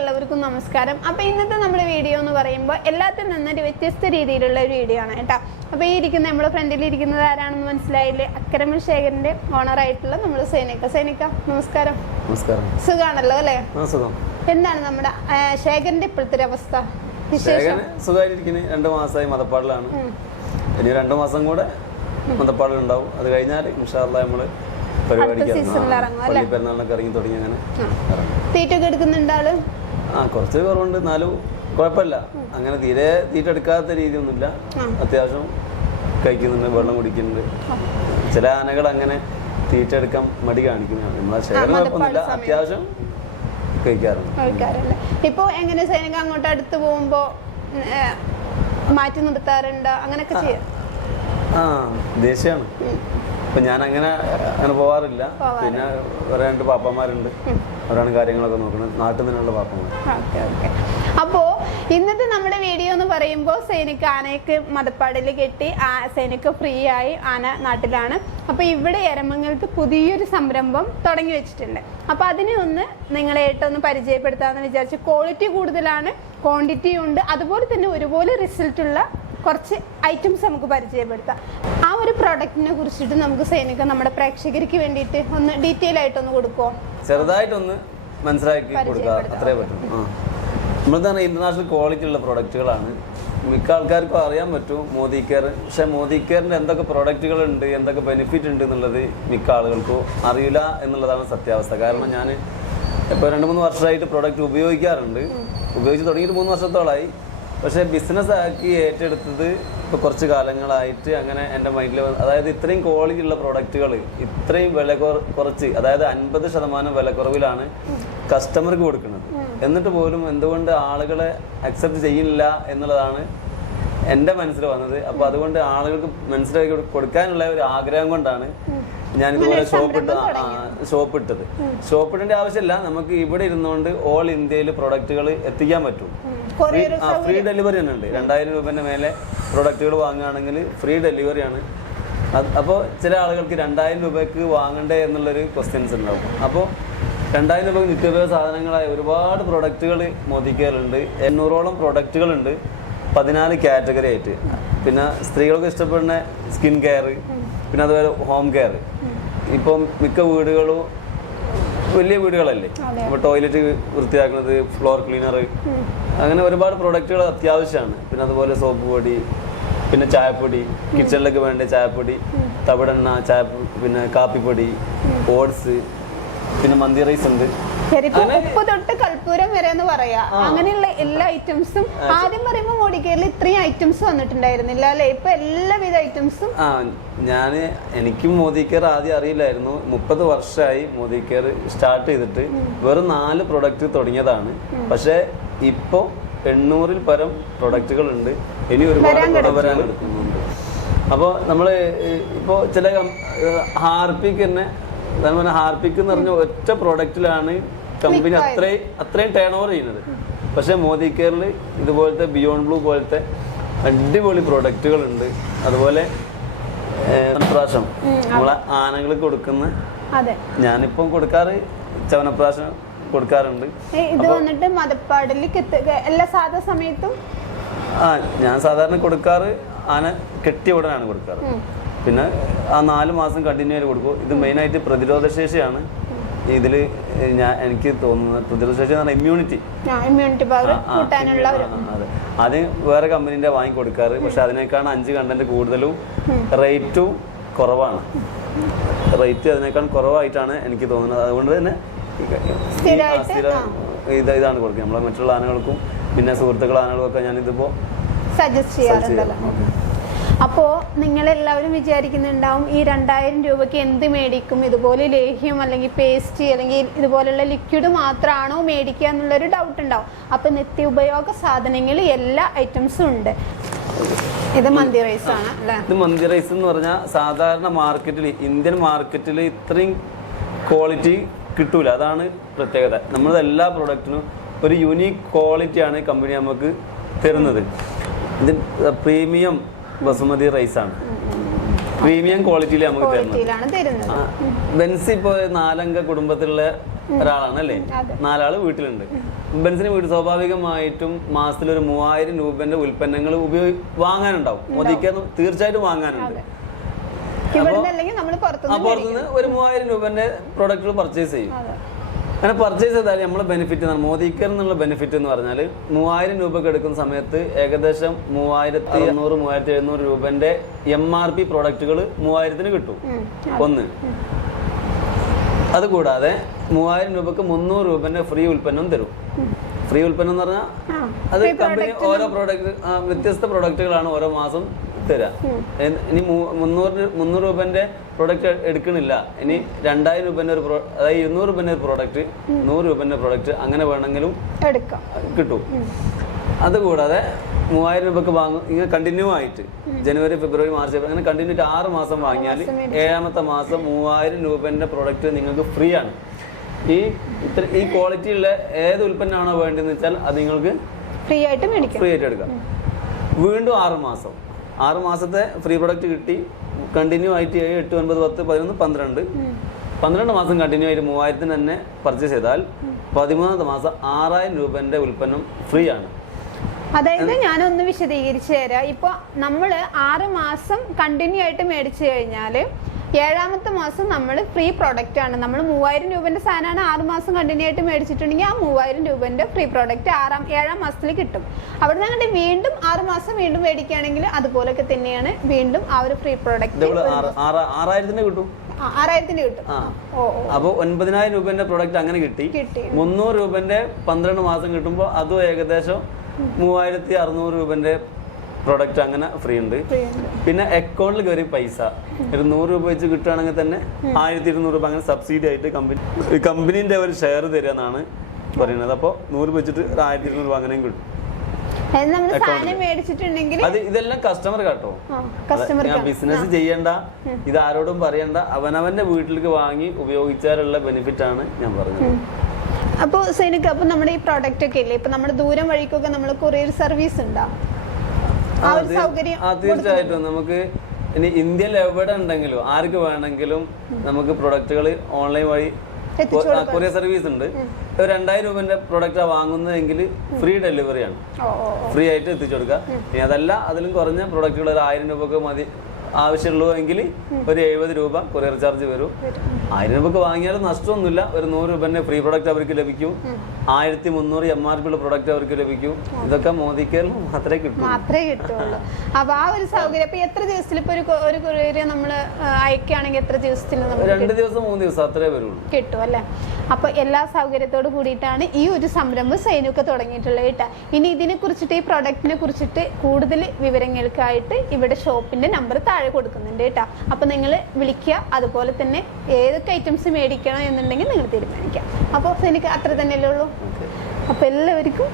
എല്ലാവർക്കും നമസ്കാരം. അപ്പോൾ ഇന്നത്തെ നമ്മുടെ വീഡിയോ എന്ന് പറയുമ്പോൾ എല്ലാത്തിനും നന്നൊരു വ്യത്യസ്ത രീതിയിലുള്ള ഒരു വീഡിയോ ആണ് കേട്ടോ. അപ്പോൾ ഈ ഇരിക്കുന്ന നമ്മുടെ ഫ്രണ്ടിൽ ഇരിക്കുന്നത് ആരാണെന്ന് മനസ്സിലായില്ലേ? അക്കരമൽ ശേഖരന്റെ ഓണറായിട്ടുള്ള നമ്മൾ സൈനിക. നമസ്കാരം. നമസ്കാരം. സുഖാണല്ലോ അല്ലേ? സുഖം. എന്താണ് നമ്മുടെ ശേഖരന്റെ ഇപ്പോഴത്തെ ഒരു അവസ്ഥ? സുഖമായിട്ടിരിക്കുന്നു. 2 മാസമായി മതപ്പാടിലാണ്. ഇനി 2 മാസം കൂടെ മതപ്പാടിലുണ്ടാവും. അത് കഴിഞ്ഞാൽ ഇൻഷാ അല്ലാഹ് നമ്മള് പെരുന്നാളിനൊക്കെ ഇറങ്ങി തുടങ്ങി. അങ്ങനെ തീറ്റൊക്കെ എടുക്കുന്നുണ്ട് ആള്? കുറച്ച് കുറവുണ്ട്, എന്നാലും കുഴപ്പമില്ല. അങ്ങനെ തീരെ തീറ്റ എടുക്കാത്ത രീതിയൊന്നുമില്ല. അത്യാവശ്യം കഴിക്കുന്നുണ്ട്, വെള്ളം കുടിക്കുന്നുണ്ട്. ചില ആനകൾ അങ്ങനെ തീറ്റ എടുക്കാൻ മടി കാണിക്കുന്നതാണ്. നമ്മളെ ശേഖരം കുഴപ്പമൊന്നുമില്ല, അത്യാവശ്യം കഴിക്കാറുണ്ട്. ഇപ്പൊ എങ്ങനെ സൈനിക അങ്ങോട്ട് അടുത്ത് പോകുമ്പോ മാറ്റി നിർത്താറുണ്ട്? അങ്ങനെയൊക്കെ ചെയ്യാം. ദേഷ്യമാണ്. ഇപ്പൊ ഞാൻ അങ്ങനെ പോവാറില്ല. പിന്നെ 2 പാപ്പന്മാരുണ്ട്, അവരാണ് കാര്യങ്ങളൊക്കെ നോക്കുന്നത്. നാട്ടിൽ നിന്നുള്ള പാപ്പന്മാർ. അപ്പോ ഇന്നത്തെ നമ്മുടെ വീഡിയോ എന്ന് പറയുമ്പോൾ സൈനിക ആനയ്ക്ക് മതപ്പാടിൽ കെട്ടി സൈനിക ഫ്രീ ആയി ആന നാട്ടിലാണ്. അപ്പൊ ഇവിടെ എരമംഗലത്ത് പുതിയൊരു സംരംഭം തുടങ്ങി വെച്ചിട്ടുണ്ട്. അപ്പൊ അതിനെ ഒന്ന് നിങ്ങളായിട്ടൊന്ന് പരിചയപ്പെടുത്താമെന്ന് വിചാരിച്ചു. ക്വാളിറ്റി കൂടുതലാണ്, ക്വാണ്ടിറ്റി ഉണ്ട്, അതുപോലെ തന്നെ ഒരുപോലെ റിസൾട്ട് ഉള്ള കുറച്ച് ഐറ്റംസ് നമുക്ക് പരിചയപ്പെടുത്താം. ആ ഒരു പ്രോഡക്റ്റിനെ കുറിച്ചിട്ട് നമുക്ക് സൈനിക നമ്മുടെ പ്രേക്ഷകർക്ക് വേണ്ടിയിട്ട് ഒന്ന് ഡീറ്റെയിൽ ആയിട്ടൊന്ന് കൊടുക്കുമോ? ചെറുതായിട്ടൊന്ന് മനസ്സിലാക്കി കൊടുക്കുക, അത്രേ പറ്റും. നമ്മൾ തന്നെ ഇന്റർനാഷണൽ ക്വാളിറ്റി ഉള്ള പ്രൊഡക്റ്റുകളാണ്. മിക്ക ആൾക്കാർക്കും അറിയാൻ പറ്റും മോദി കെയർ. പക്ഷെ മോദി കെയറിന്റെ എന്തൊക്കെ പ്രൊഡക്റ്റുകളുണ്ട്, എന്തൊക്കെ ബെനിഫിറ്റ് ഉണ്ട് എന്നുള്ളത് മിക്ക ആളുകൾക്കും അറിയില്ല എന്നുള്ളതാണ് സത്യാവസ്ഥ. കാരണം ഞാൻ ഇപ്പോൾ 2-3 വർഷമായിട്ട് പ്രൊഡക്റ്റ് ഉപയോഗിച്ച് തുടങ്ങിയിട്ട് 3 വർഷത്തോളമായി. പക്ഷേ ബിസിനസ് ആക്കി ഏറ്റെടുത്തത് ഇപ്പോൾ കുറച്ച് കാലങ്ങളായിട്ട് അങ്ങനെ എൻ്റെ മൈൻഡിൽ അതായത് ഇത്രയും ക്വാളിറ്റി ഉള്ള പ്രൊഡക്റ്റുകൾ ഇത്രയും വില കുറച്ച്, അതായത് 50% വിലക്കുറവിലാണ് കസ്റ്റമർക്ക് കൊടുക്കുന്നത്. എന്നിട്ട് പോലും എന്തുകൊണ്ട് ആളുകളെ അക്സെപ്റ്റ് ചെയ്യില്ല എന്നുള്ളതാണ് എൻ്റെ മനസ്സിൽ വന്നത്. അപ്പോൾ അതുകൊണ്ട് ആളുകൾക്ക് മനസ്സിലാക്കി കൊടുക്കാനുള്ള ഒരു ആഗ്രഹം കൊണ്ടാണ് ഞാൻ ഇതുപോലെ ഷോപ്പിട്ടത്. ഷോപ്പിടേണ്ട ആവശ്യമില്ല, നമുക്ക് ഇവിടെ ഇരുന്നുകൊണ്ട് ഓൾ ഇന്ത്യയിൽ പ്രൊഡക്റ്റുകൾ എത്തിക്കാൻ പറ്റും. ഫ്രീ ഡെലിവറി തന്നെ ഉണ്ട്. 2000 രൂപേൻ്റെ മേലെ പ്രൊഡക്റ്റുകൾ വാങ്ങുകയാണെങ്കിൽ ഫ്രീ ഡെലിവറിയാണ്. അപ്പോൾ ചില ആളുകൾക്ക് 2000 രൂപയ്ക്ക് വാങ്ങണ്ടേ എന്നുള്ളൊരു ക്വസ്റ്റ്യൻസ് ഉണ്ടാവും. അപ്പോൾ 2000 രൂപ നിത്യോപയോഗ സാധനങ്ങളായ ഒരുപാട് പ്രൊഡക്റ്റുകൾ മോദി കെയറിലുണ്ട്. 800ഓളം പ്രൊഡക്റ്റുകളുണ്ട്, 14 കാറ്റഗറി ആയിട്ട്. പിന്നെ സ്ത്രീകൾക്ക് ഇഷ്ടപ്പെടുന്ന സ്കിൻ കെയർ, പിന്നെ അതുപോലെ ഹോം കെയർ. ഇപ്പം മിക്ക വീടുകളും വലിയ വീടുകളല്ലേ, അപ്പോൾ ടോയ്ലറ്റ് വൃത്തിയാക്കുന്നത്, ഫ്ലോർ ക്ലീനർ, അങ്ങനെ ഒരുപാട് പ്രൊഡക്റ്റുകൾ അത്യാവശ്യമാണ്. പിന്നെ അതുപോലെ സോപ്പ് പൊടി, പിന്നെ ചായപ്പൊടി, കിച്ചണിലേക്ക് വേണ്ട ചായപ്പൊടി, തവിടെണ്ണ, പിന്നെ കാപ്പിപ്പൊടി, ഓട്സ്, പിന്നെ മന്തി റൈസ് ഉണ്ട്. ഉപ്പ് തൊട്ട് കൽപ്പൂരം വരെ എന്ന് പറയാ. അങ്ങനെയുള്ള എല്ലാ ഐറ്റംസും ആദ്യം പറയുമ്പോൾ മോദി കെയറിൽ ഇത്രയും ഐറ്റംസ് വന്നിട്ടുണ്ടായിരുന്നില്ല അല്ലെ? ഇപ്പൊ എല്ലാവിധ ഐറ്റംസും. എനിക്കും മോദി കെയർ ആദ്യം അറിയില്ലായിരുന്നു. 30 വർഷമായി മോദി കെയർ സ്റ്റാർട്ട് ചെയ്തിട്ട്. വെറും 4 പ്രൊഡക്റ്റ് തുടങ്ങിയതാണ്. പക്ഷെ ഇപ്പൊ 800-ൽ പരം പ്രൊഡക്റ്റുകൾ ഉണ്ട്. ഇനി ഒരുപാട് വരാൻ എടുക്കുന്നുണ്ട്. അപ്പോൾ നമ്മള് ഇപ്പോ ചില ഹാർപിക് തന്നെ, ഹാർപിക് എന്ന് പറഞ്ഞ ഒറ്റ പ്രൊഡക്റ്റിലാണ് കമ്പനി അത്രയും ടേൺ ഓവർ ചെയ്യുന്നത്. പക്ഷെ മോദി കെയറിൽ ഇതുപോലത്തെ ബിയോണ്ട് ബ്ലൂ പോലത്തെ അടിപൊളി പ്രൊഡക്റ്റുകൾ ഉണ്ട്. അതുപോലെ ചവനപ്രാശം നമ്മളെ ആനകൾക്ക് കൊടുക്കുന്ന, ഞാനിപ്പം കൊടുക്കാറ് ചവനപ്രാശം കൊടുക്കാറുണ്ട്. ഇത് വന്നിട്ട് മതപ്പാടിൽ എല്ലാ സാധാ സമയത്തും ഞാൻ സാധാരണ കൊടുക്കാറ് ആന കെട്ടിയ ഉടനാണ് കൊടുക്കാറ്. പിന്നെ 4 മാസം കണ്ടിന്യൂ ആയിട്ട് കൊടുക്കും. ഇത് മെയിനായിട്ട് പ്രതിരോധശേഷിയാണ് ഇതിൽ എനിക്ക് തോന്നുന്നത്. പ്രതിരോധശേഷി എന്ന് പറഞ്ഞാൽ ഇമ്മ്യൂണിറ്റി. അതെ, അത് വേറെ കമ്പനീൻ്റെ വാങ്ങി കൊടുക്കാറ്. പക്ഷെ അതിനേക്കാൾ 5 കണ്ടന്റ് കൂടുതലും റേറ്റും കുറവാണ്. റേറ്റ് അതിനേക്കാൾ കുറവായിട്ടാണ് എനിക്ക് തോന്നുന്നത്. അതുകൊണ്ട് തന്നെ ഇതാണ് കൊടുക്കുക. നമ്മളെ മറ്റുള്ള ആനകൾക്കും പിന്നെ സുഹൃത്തുക്കൾ ആനകൾക്കൊക്കെ ഞാൻ ഇതിപ്പോ സജസ്റ്റ് ചെയ്യാറുണ്ടല്ലോ. അപ്പോൾ നിങ്ങളെല്ലാവരും വിചാരിക്കുന്നുണ്ടാവും ഈ 2000 രൂപയ്ക്ക് എന്ത് മേടിക്കും, ഇതുപോലെ ലേഹ്യം അല്ലെങ്കിൽ പേസ്റ്റ് അല്ലെങ്കിൽ ഇതുപോലുള്ള ലിക്വിഡ് മാത്രമാണോ മേടിക്കുക എന്നുള്ളൊരു ഡൗട്ട് ഉണ്ടാവും. അപ്പോൾ നിത്യ ഉപയോഗ സാധനങ്ങൾ എല്ലാ ഐറ്റംസും ഉണ്ട്. ഇത് മന്തി റൈസ് ആണ് അല്ലേ? ഇത് മന്തി റൈസ് എന്ന് പറഞ്ഞാൽ സാധാരണ മാർക്കറ്റിൽ, ഇന്ത്യൻ മാർക്കറ്റിൽ ഇത്രയും ക്വാളിറ്റി കിട്ടൂല. അതാണ് പ്രത്യേകത. നമ്മുടെ എല്ലാ പ്രൊഡക്റ്റിനും ഒരു യുണീക്ക് ക്വാളിറ്റിയാണ് കമ്പനി നമുക്ക് തരുന്നത്. ഇത് പ്രീമിയം ബസുമതി റൈസ് ആണ്. പ്രീമിയം ക്വാളിറ്റിയിൽ നമുക്ക് തരുന്നത്. ബെൻസ് ഇപ്പോൾ 4 അംഗ കുടുംബത്തിലുള്ള ഒരാളാണ് അല്ലേ? 4 ആള് വീട്ടിലുണ്ട്. ബെൻസിന് വീട്ടിൽ സ്വാഭാവികമായിട്ടും മാസത്തിൽ ഒരു 3000 രൂപന്റെ ഉൽപ്പന്നങ്ങൾ വാങ്ങാനുണ്ടാവും. മോദിക്ക് തീർച്ചയായിട്ടും വാങ്ങാനുണ്ട്. പുറത്തുനിന്ന് ഒരു 3000 രൂപന്റെ പ്രൊഡക്റ്റുകൾ പർച്ചേസ് ചെയ്യും. അങ്ങനെ പർച്ചേസ് ചെയ്താൽ നമ്മളെ ബെനിഫിറ്റ് എന്നാണ് മോദിക്കർ എന്നുള്ള ബെനിഫിറ്റ് എന്ന് പറഞ്ഞാൽ 3000 രൂപക്ക് എടുക്കുന്ന സമയത്ത് ഏകദേശം 3600 3700 രൂപന്റെ MRP പ്രൊഡക്റ്റുകൾ 3000-ന് കിട്ടും. ഒന്ന്. അതുകൂടാതെ 3000 രൂപക്ക് 300 രൂപന്റെ ഫ്രീ ഉൽപ്പന്നം തരും. ഫ്രീ ഉൽപ്പന്നം എന്ന് പറഞ്ഞാൽ അത് കമ്പനി ഓരോ പ്രൊഡക്റ്റ് വ്യത്യസ്ത പ്രൊഡക്റ്റുകളാണ് ഓരോ മാസം തരാം. ഇനി 300 രൂപന്റെ പ്രൊഡക്റ്റ് എടുക്കണില്ല, ഇനി 2000 രൂപന്റെ ഒരു അതായത് 200 രൂപന്റെ ഒരു പ്രൊഡക്റ്റ് 100 രൂപന്റെ പ്രൊഡക്റ്റ് അങ്ങനെ വേണമെങ്കിലും കിട്ടും. അതുകൂടാതെ 3000 രൂപക്ക് വാങ്ങും. ഇങ്ങനെ കണ്ടിന്യൂ ആയിട്ട് ജനുവരി ഫെബ്രുവരി മാർച്ച് ഏപ്രിൽ അങ്ങനെ കണ്ടിന്യൂ ആയിട്ട് 6 മാസം വാങ്ങിയാൽ 7ാമത്തെ മാസം 3000 രൂപന്റെ പ്രൊഡക്റ്റ് നിങ്ങൾക്ക് ഫ്രീ ആണ്. ഈ ക്വാളിറ്റി ഉള്ള ഏത് ഉൽപ്പന്നമാണോ വേണ്ടതെന്ന് വെച്ചാൽ അത് നിങ്ങൾക്ക് ഫ്രീ ആയിട്ട് എടുക്കാം. വീണ്ടും 6 മാസത്തെ ഫ്രീ പ്രൊഡക്റ്റ് കിട്ടി. കണ്ടിന്യൂ ആയിട്ട് 7, 8, 9, 10, 11, 12 മാസം കണ്ടിന്യൂ ആയിട്ട് 3000-ന് തന്നെ പർച്ചേസ് ചെയ്താൽ 13ാമത്തെ മാസം 6000 രൂപന്റെ ഉൽപ്പന്നം ഫ്രീ ആണ്. അതായത് ഞാനൊന്ന് വിശദീകരിച്ചു തരാം. ഇപ്പൊ നമ്മള് 6 മാസം കണ്ടിന്യൂ ആയിട്ട് മേടിച്ചു കഴിഞ്ഞാല് 7ാമത്തെ മാസം നമ്മൾ ഫ്രീ പ്രൊഡക്റ്റ് ആണ്. നമ്മൾ 3000 രൂപന്റെ സാധനമാണ് 6 മാസം കണ്ടിന്യൂ ആയിട്ട് മേടിച്ചിട്ടുണ്ടെങ്കിൽ ആ 3000 രൂപന്റെ ഫ്രീ പ്രൊഡക്റ്റ് 7ാം മാസത്തിൽ കിട്ടും. അവിടെ നിന്ന് വീണ്ടും 6 മാസം വീണ്ടും മേടിക്കുകയാണെങ്കിൽ അതുപോലൊക്കെ തന്നെയാണ് വീണ്ടും ആ ഒരു ഫ്രീ പ്രൊഡക്റ്റ് 6000-ന് കിട്ടും. 6000-ന് കിട്ടും. അപ്പൊ 9000 രൂപന്റെ പ്രൊഡക്റ്റ് അങ്ങനെ കിട്ടി. 300 രൂപന്റെ 12 മാസം കിട്ടുമ്പോൾ അതും ഏകദേശം 3600 രൂപന്റെ പ്രൊഡക്റ്റ് അങ്ങനെ ഫ്രീ ഉണ്ട്. പിന്നെ അക്കൗണ്ടിൽ കയറി പൈസ ഒരു 100 രൂപ വെച്ച് കിട്ടുകയാണെങ്കിൽ തന്നെ 1200 രൂപ അങ്ങനെ സബ്സിഡി ആയിട്ട് കമ്പനീന്റെ ഒരു ഷെയർ തരിക എന്നാണ് പറയുന്നത്. അപ്പോൾ 100 രൂപ വെച്ചിട്ട് 1200 രൂപ അങ്ങനെയും കിട്ടും. അത് ഇതെല്ലാം കസ്റ്റമർ കേട്ടോ. ഞാൻ ബിസിനസ് ചെയ്യണ്ട, ഇത് ആരോടും പറയണ്ട, അവനവന്റെ വീട്ടിലേക്ക് വാങ്ങി ഉപയോഗിച്ചാലുള്ള ബെനിഫിറ്റ് ആണ് ഞാൻ പറഞ്ഞത്. അപ്പൊ സൈനിക, അപ്പൊ നമ്മുടെ ഈ പ്രോഡക്റ്റ് ഒക്കെ ഇല്ലേ, ഇപ്പൊ നമ്മുടെ ദൂരം വഴിക്കൊക്കെ നമ്മൾ കൊറിയർ സർവീസ് ഉണ്ടോ? തീർച്ചയായിട്ടും നമുക്ക് ഇനി ഇന്ത്യയിൽ എവിടെ ഉണ്ടെങ്കിലും ആർക്ക് വേണമെങ്കിലും നമുക്ക് പ്രൊഡക്റ്റുകൾ ഓൺലൈൻ വഴി കൊറിയർ സർവീസ് ഉണ്ട്. 2000 രൂപന്റെ പ്രൊഡക്റ്റ് വാങ്ങുന്നതെങ്കിൽ ഫ്രീ ഡെലിവറി ആണ്, ഫ്രീ ആയിട്ട് എത്തിച്ചു കൊടുക്കുക. ഇനി അതല്ല അതിലും കുറഞ്ഞ പ്രൊഡക്റ്റുകൾ ഒരു 1000 രൂപക്ക് മതി ആവശ്യമുള്ളൂ എങ്കിൽ ഒരു 70 രൂപ കൊറിയർ ചാർജ് വരും. 1000 രൂപക്ക് വാങ്ങിയാലും നഷ്ടമൊന്നുമില്ല. ഒരു 100 രൂപന്റെ ഫ്രീ പ്രൊഡക്റ്റ് അവർക്ക് ലഭിക്കും. 1300 MRP ഉള്ള പ്രൊഡക്റ്റ് അവർക്ക് ലഭിക്കും. ഇതൊക്കെ മോദിക്ക് മാത്രമേ കിട്ടുള്ളൂ. അപ്പൊ ആ ഒരു സൗകര്യം ഇപ്പൊ എത്ര ദിവസത്തിൽ ഇപ്പൊ ഒരു കൊറിയർ നമ്മൾ അയക്കുകയാണെങ്കിൽ എത്ര ദിവസത്തിന് 2 ദിവസം 3 ദിവസം അത്രേ വരുള്ളൂ കിട്ടും അല്ലെ? അപ്പൊ എല്ലാ സൗകര്യത്തോട് കൂടിയിട്ടാണ് ഈ ഒരു സംരംഭം സൈനുക്ക് തുടങ്ങിയിട്ടുള്ളത് കേട്ടാ. ഇനി ഇതിനെ കുറിച്ചിട്ട് ഈ പ്രൊഡക്റ്റിനെ കുറിച്ചിട്ട് കൂടുതൽ വിവരങ്ങൾക്കായിട്ട് ഇവിടെ ഷോപ്പിന്റെ നമ്പർ താഴെ കൊടുക്കുന്നുണ്ട് കേട്ടോ. അപ്പൊ നിങ്ങൾ വിളിക്കുക. അതുപോലെ തന്നെ ഏതൊക്കെ ഐറ്റംസ് മേടിക്കണം എന്നുണ്ടെങ്കിൽ നിങ്ങൾ തീരുമാനിക്കാം. അപ്പോൾ എനിക്ക് അത്ര തന്നെയല്ലേ ഉള്ളൂ. അപ്പൊ എല്ലാവർക്കും